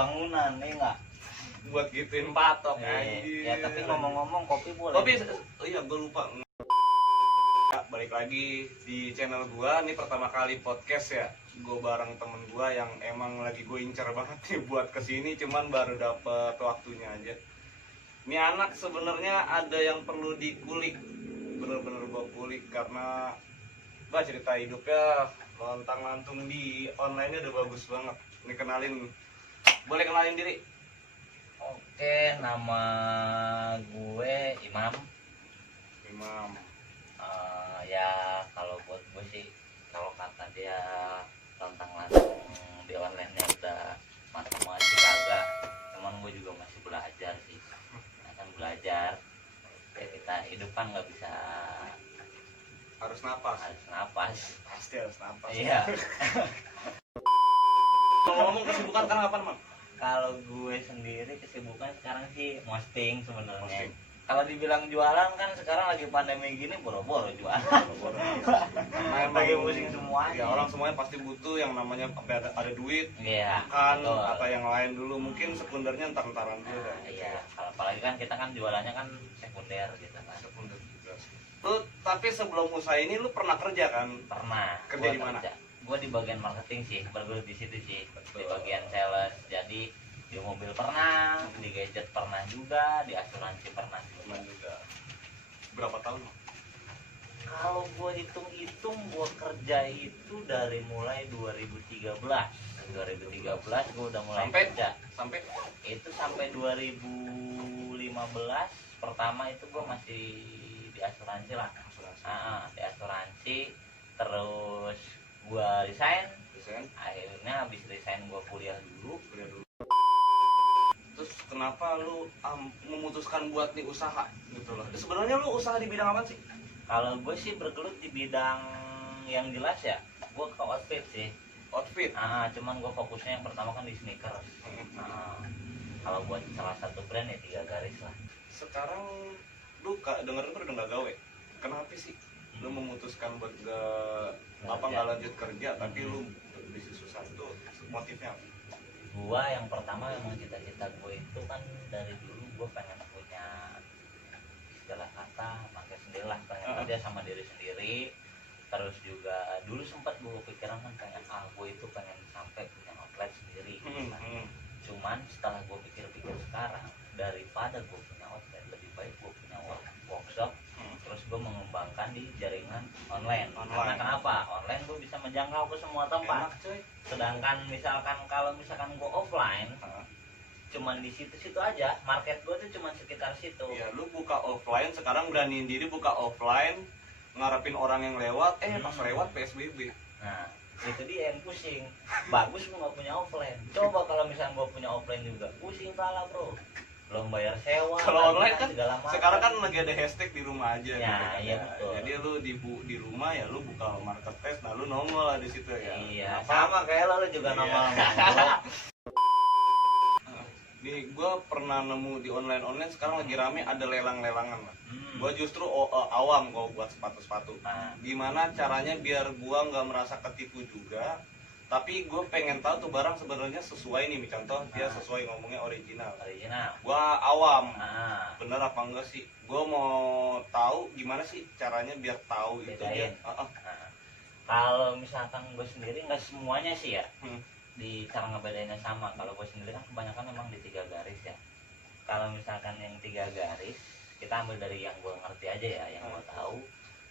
bangunan nih nggak buat gituin patok ya. Tapi ngomong-ngomong kopi boleh. Kopi, oh iya gue lupa. Ya, balik lagi di channel gua. Ini pertama kali podcast ya. Gue bareng temen gua yang emang lagi gue incer banget nih buat kesini, cuman baru dapet waktunya aja. Ini anak sebenarnya ada yang perlu dikulik, bener-bener gua kulik karena cerita hidupnya lontang-lantung di online udah bagus banget. Ini kenalin, boleh kenalin diri? Oke, nama gue Imam. Ya kalau buat gue sih, kalau kata dia lontang-lantung di online-nya udah matang masih kagak. Cuman gue juga masih belajar sih. Akan belajar. Ya kita hidup kan nggak bisa Harus napas. Pasti harus napas. Iya. Ngomong kesibukan sekarang apa, Mam? Kalau gue sendiri kesibukan sekarang sih posting sebenarnya. Kalau dibilang jualan kan sekarang lagi pandemi gini boro-boro jualan. Lagi pusing semuanya. Ya orang semuanya pasti butuh yang namanya ada duit. Iya. Kan apa yang lain dulu mungkin sekundernya entar-entaran dulu dah. Iya. Kalau apalagi kan kita kan jualannya kan sekunder gitu kan. Sekunder juga. Lu tapi sebelum usaha ini lu pernah kerja kan? Pernah. Kerja di mana? Gue di bagian marketing sih, bergelut di situ sih. Di bagian sales. Jadi di mobil pernah, di gadget pernah juga, di asuransi pernah juga. Berapa tahun? Kalau gue hitung-hitung gue kerja itu dari mulai 2013 gue udah mulai kerja itu sampai 2015 pertama itu gue masih di asuransi lah. Di asuransi terus gue resign. Akhirnya habis resign gue kuliah dulu. Terus kenapa lu memutuskan buat nih usaha gitu loh? Sebenarnya lu usaha di bidang apa sih? Kalau gue sih bergelut di bidang yang jelas ya, gue ke outfit sih. Outfit? Cuman gue fokusnya yang pertama kan di sneakers. Kalau buat salah satu brand ya 3 garis lah. Sekarang lu dengerin udah nggak gawe. Kenapa sih lu memutuskan buat nggak lanjut kerja tapi lu bisnis usaha itu motifnya apa? Gua yang pertama memang cita-cita gue itu kan dari dulu gue pengen punya istilah kata pakai sendiri lah, pengen kerja sama diri sendiri. Terus juga dulu sempat gue pikiran kan pengen gue itu pengen sampai punya outlet sendiri gitu kan. Cuman setelah gue pikir-pikir sekarang, daripada gue punya outlet lebih baik gue punya workshop. Terus gue mengembangkan di jaringan online. Karena kenapa? Online gue bisa menjangkau ke semua tempat. Sedangkan kalau misalkan gue offline, cuman di situ-situ aja. Market gue tuh cuman sekitar situ. Ya lu buka offline, sekarang beraniin diri buka offline, ngarepin orang yang lewat, pas lewat PSBB. Nah, itu dia yang pusing. Bagus gue nggak punya offline. Coba kalau misalkan gue punya offline juga, pusing pala bro. Belum bayar sewa. Kalau online kan sekarang kan lagi ada hashtag di rumah aja. Ya, gitu, iya betul. Jadi lu di rumah ya lu buka marketplace, nah lu nongol lah di situ ya. Iya, sama kayak lo juga nongol. Nih gue pernah nemu di online sekarang lagi rame ada lelang-lelangan lah. Gue justru awam kalau buat sepatu-sepatu. Gimana caranya biar gue nggak merasa ketipu juga, tapi gue pengen tahu tuh barang sebenarnya sesuai nih, contoh dia sesuai ngomongnya original. Gue awam, bener apa enggak sih? Gue mau tahu gimana sih caranya biar tahu itu dia. Kalau misalkan gue sendiri nggak semuanya sih ya. Di cara ngebedainnya sama. Kalau gue sendiri kan kebanyakan memang di 3 garis ya. Kalau misalkan yang 3 garis, kita ambil dari yang gue ngerti aja ya, yang gue tahu.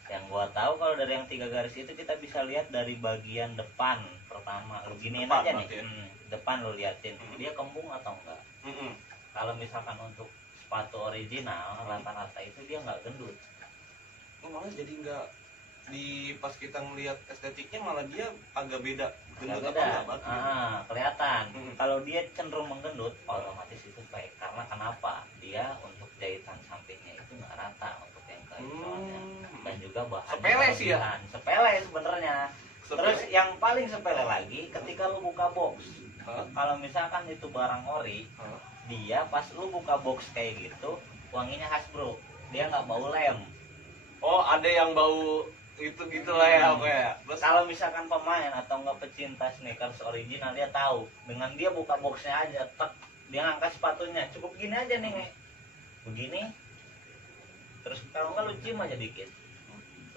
Yang gua tahu kalau dari yang 3 garis itu kita bisa lihat dari bagian depan pertama. Lu giniin aja nih, depan lu liatin dia kembung atau enggak. Kalau misalkan untuk sepatu original rata-rata itu dia nggak gendut. Malah jadi nggak pas kita ngelihat estetiknya malah dia agak beda. Gendut apa enggak? Kelihatan. Kalau dia cenderung menggendut, otomatis itu fake. Karena kenapa? Dia untuk jahitan sampingnya itu nggak rata untuk yang kayak dan juga bahan sepele sih ya. Sepele sebenarnya. Terus yang paling sepele lagi ketika lu buka box. Kalau misalkan itu barang ori, dia pas lu buka box kayak gitu, wanginya khas bro. Dia nggak bau lem. Oh, ada yang bau gitu gitulah ya oke ya. Terus Kalau misalkan pemain atau enggak pecinta sneakers original, dia tahu dengan dia buka boxnya aja, tek, dia ngangkat sepatunya cukup gini aja nih, begini, terus kalau enggak lu cium aja dikit,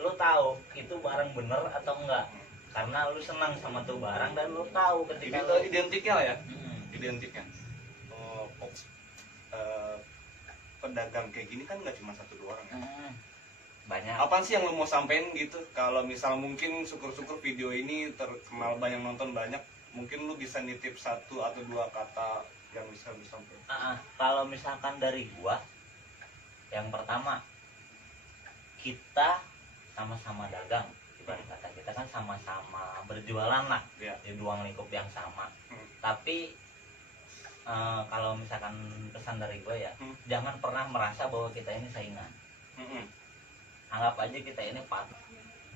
lu tahu itu barang bener atau enggak, karena lu senang sama tuh barang dan lu tahu ketika itu lu identiknya lah ya. Identiknya. Oh, pedagang kayak gini kan nggak cuma satu dua orang ya. Banyak. Apaan sih yang lo mau sampein gitu? Kalau misal mungkin syukur-syukur video ini terkenal banyak nonton banyak, mungkin lu bisa nitip satu atau dua kata yang bisa disampaikan. Kalau misalkan dari gua, yang pertama, kita sama-sama dagang, ibarat kata kita kan sama-sama berjualan lah, Ya. di ruang lingkup yang sama. Tapi kalau misalkan pesan dari gua ya, jangan pernah merasa bahwa kita ini saingan. Anggap aja kita ini partner,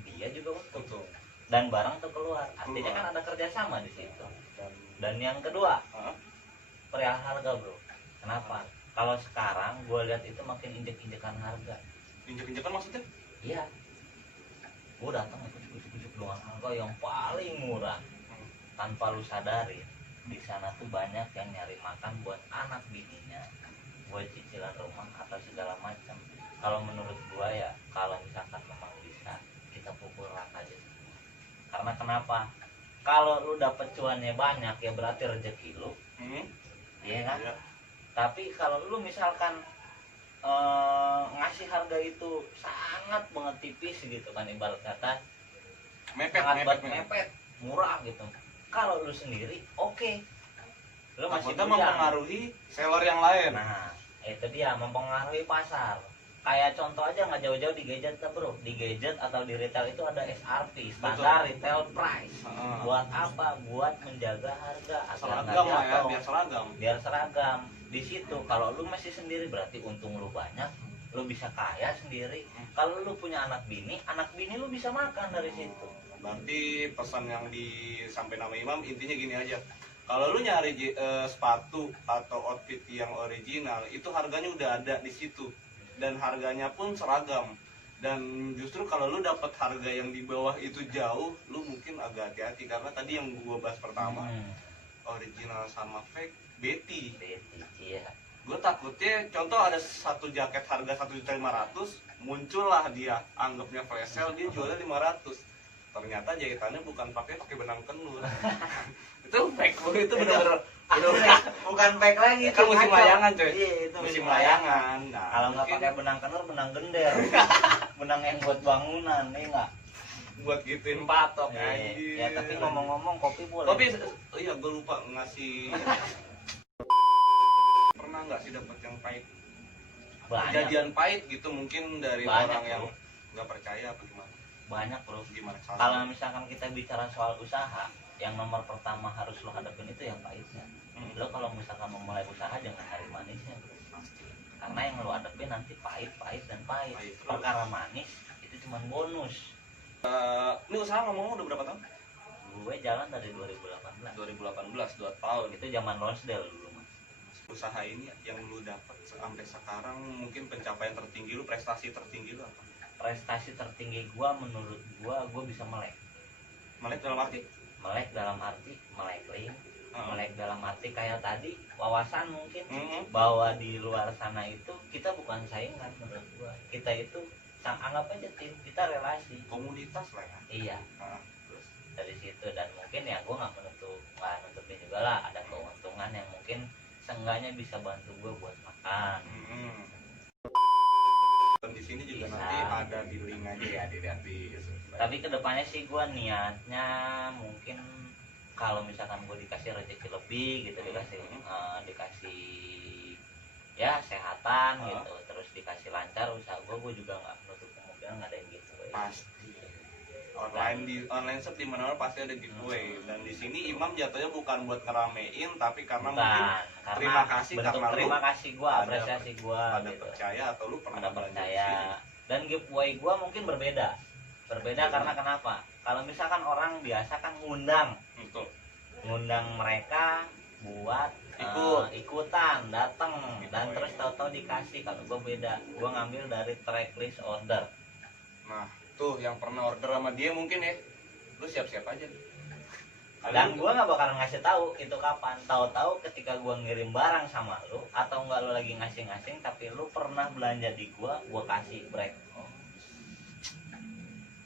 dia juga untung, dan barang tuh keluar, artinya kan ada kerjasama di situ. Dan yang kedua, perihal harga bro. Kenapa? Kalau sekarang gue lihat itu makin injek-injekan harga. Injek-injekan maksudnya? Iya. Gue datang kucuk-kucuk dengan harga yang paling murah, tanpa lu sadari di sana tuh banyak yang nyari makan buat anak bininya, buat cicilan rumah atau segala macam. Kalau menurut gua ya, kalau misalkan memang bisa, kita pukul rata aja semua. Karena kenapa? Kalau lu dapet cuannya banyak ya berarti rezeki lu, iya kan? Ya. Tapi kalau lu misalkan ngasih harga itu sangat banget tipis gitu kan, ibarat kata mepet, murah gitu. Kalau lu sendiri, oke. Lu masih kita bujang. mempengaruhi seller yang lain. Nah, itu dia mempengaruhi pasar. Kayak contoh aja nggak jauh-jauh di gadget tuh bro, di gadget atau di retail itu ada SRP, standar retail price. Buat apa? Buat menjaga harga agar nggak Seragam lah ya, jatuh. biar seragam. Biar seragam. Di situ kalau lu masih sendiri berarti untung lu banyak, lu bisa kaya sendiri. Kalau lu punya anak bini lu bisa makan dari situ. Berarti pesan yang disampaikan sama Imam intinya gini aja. Kalau lu nyari sepatu atau outfit yang original, itu harganya udah ada di situ. Dan harganya pun seragam. Dan justru kalau lu dapat harga yang di bawah itu jauh, lu mungkin agak hati-hati karena tadi yang gua bahas pertama, original sama fake beti. Iya. Gue takutnya contoh ada satu jaket harga 1.500.000, muncullah dia anggapnya flash sale, dia jualnya 500. Ternyata jahitannya bukan pakai benang kenur. Itu fake, itu benar-benar bukan fake lagi, kan musim layangan coy. Iya, itu musim layangan. Nah, kalau nggak pakai benang kenur, benang gender. Benang yang buat bangunan, nih nggak buat gituin patok anjir. Ya tapi ngomong-ngomong kopi boleh. Kopi, oh iya gue lupa ngasih. Pernah nggak sih dapat yang pahit? Banyak. Kejadian pahit gitu mungkin dari Banyak, orang yang bro. nggak percaya apa gimana? Banyak bro. Gimana? Kalau misalkan kita bicara soal usaha, yang nomor pertama harus lo hadapin itu yang pahitnya. Lo kalau misalkan memulai usaha jangan cari manisnya bro. Karena yang lo hadapin nanti pahit dan pahit. Perkara manis itu cuma bonus. Ini usaha ngomong udah berapa tahun? Gue jalan dari 2018. 2018, 2 tahun. Itu zaman Lonsdale dulu mas. Usaha ini yang lu dapat sampai sekarang mungkin pencapaian tertinggi lu, prestasi tertinggi lu apa? Prestasi tertinggi gue menurut gue bisa melek. Melek dalam arti? Melek dalam arti melek link. Melek dalam arti kayak tadi wawasan mungkin bahwa di luar sana itu kita bukan saingan menurut gue. Kita itu anggap aja tim, kita relasi, komunitas lah ya. Iya. Terus dari situ dan mungkin ya gue nggak nutupin juga lah, ada keuntungan yang mungkin seenggaknya bisa bantu gue buat makan. Dan di sini juga bisa. Nanti ada di link aja ya, dilihat di. Tapi kedepannya sih gue niatnya mungkin kalau misalkan gue dikasih rezeki lebih gitu, dikasih ya kesehatan gitu, terus dikasih lancar usaha gue juga nggak menutup kemungkinan ngadain giveaway. Pasti. Online shop di mana pasti ada giveaway. Dan di sini Imam jatuhnya bukan buat ngeramein, tapi karena mungkin terima kasih karena terima kasih gue, apresiasi gue. Ada gitu. Percaya atau lu pernah ada percaya. Dan giveaway gue mungkin berbeda karena kenapa? Kalau misalkan orang biasa kan ngundang mereka buat ikutan datang dan terus tahu-tahu dikasih. Kalau gue beda, gue ngambil dari tracklist order. Nah, tuh yang pernah order sama dia mungkin ya, lu siap-siap aja. Dan gue nggak bakalan ngasih tahu itu kapan. Tahu-tahu ketika gue ngirim barang sama lu, atau enggak lu lagi ngasih-ngasih tapi lu pernah belanja di gue kasih break.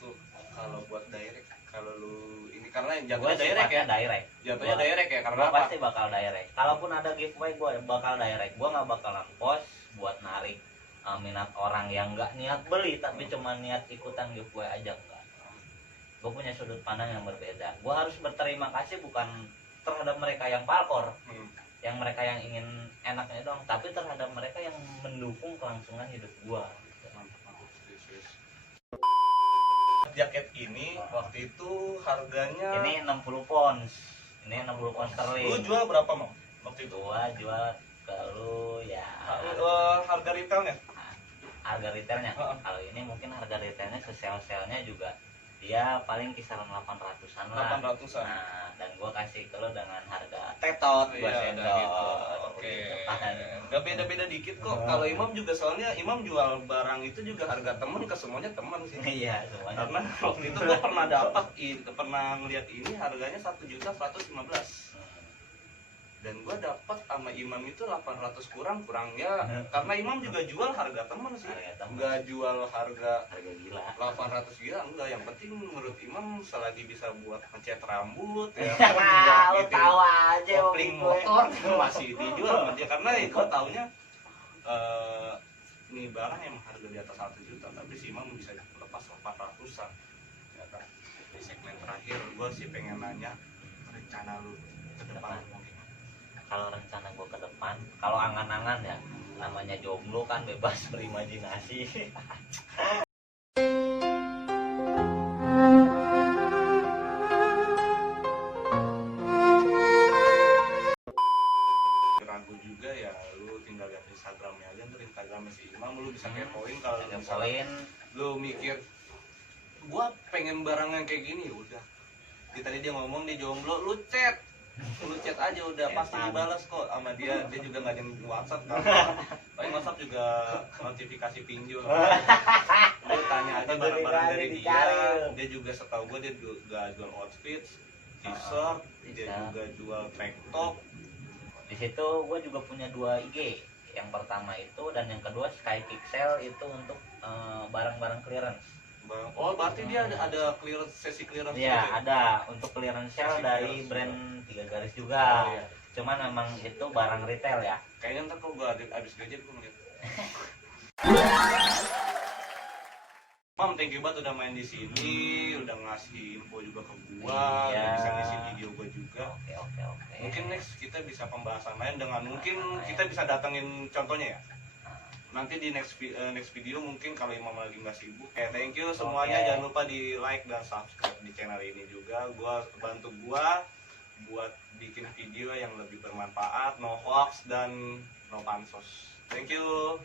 Tuh kalau buat direct, kalau lu ini karena Gue jatuhnya direct ya, direct. jatuhnya direct ya, karena Gue apa? pasti bakal direct. Kalaupun ada giveaway gue bakal direct. Gue nggak bakalan post buat narik minat orang yang nggak niat beli tapi cuma niat ikutan giveaway aja, enggak. Gue punya sudut pandang yang berbeda. Gue harus berterima kasih bukan terhadap mereka yang palkor, yang mereka yang ingin enaknya dong, tapi terhadap mereka yang mendukung kelangsungan hidup gue. Jaket ini waktu itu harganya Ini 60 pounds. Ini 60 pounds sterling. lu jual berapa mau waktu itu? Gua jual ke lu ya Harga retailnya? harga retailnya. Kalau ini mungkin harga retailnya sesel-selnya juga dia paling kisaran 800-an lah. 800-an. Nah, dan gua kasih ke lu dengan harga tetot gua Iya, sendok. gitu. Oke. Gak beda-beda dikit kok. Kalau Imam juga soalnya Imam jual barang itu juga harga temen ke semuanya temen sih. Iya, semuanya. Karena waktu itu gua pernah ngeliat ini harganya 1.115.000. Dan gua dapat sama Imam itu 800 kurang ya. Karena Imam juga jual harga temen sih. Harga temen. Nggak jual harga gila. 800 gila enggak. Yang penting menurut Imam selagi bisa buat ngecat rambut ya. Lu tahu aja kopling motor masih dijual sama dia, karena itu taunya nih barang emang harga di atas 1 juta tapi si Imam bisa lepas 400-an ya kan. Di segmen terakhir gue sih pengen nanya rencana lu ke depan mungkin. Kalau rencana gue ke depan, kalau angan-angan ya, namanya jomblo kan bebas berimajinasi. Ragu juga ya, lu tinggal lihat Instagramnya aja, ntar Instagramnya si Imam lu bisa kepoin. Kalau lu misalnya Kepoin. lu mikir gua pengen barang yang kayak gini, udah tadi dia ngomong dia jomblo, lu chat aja udah pasti dibalas kok sama dia juga nggak ada WhatsApp kan. Paling WhatsApp juga notifikasi pinjol. Lu tanya aja barang-barang dari dia juga setahu gua dia juga jual outfit, t-shirt, dia juga jual tank top. Di situ gue juga punya 2 IG. Yang pertama itu dan yang kedua Sky Pixel itu untuk barang-barang clearance. Oh, berarti dia ada sesi clearance. Iya, ada untuk clearance sale dari brand 3 garis juga. Oh, iya. Cuman memang itu barang retail ya. Kayaknya ntar kalau gua abis gajian gua ngeliat. Mam, thank you banget udah main di sini, udah ngasih info juga ke gua, Iya. udah bisa ngisi video gua juga. Oke. Mungkin next kita bisa pembahasan lain dengan mungkin kita bisa datengin contohnya ya. Nanti di next video mungkin kalau Imam lagi nggak sibuk. Thank you semuanya. Jangan lupa di like dan subscribe di channel ini juga. Bantu gua buat bikin video yang lebih bermanfaat, no hoax dan no pansos. Thank you.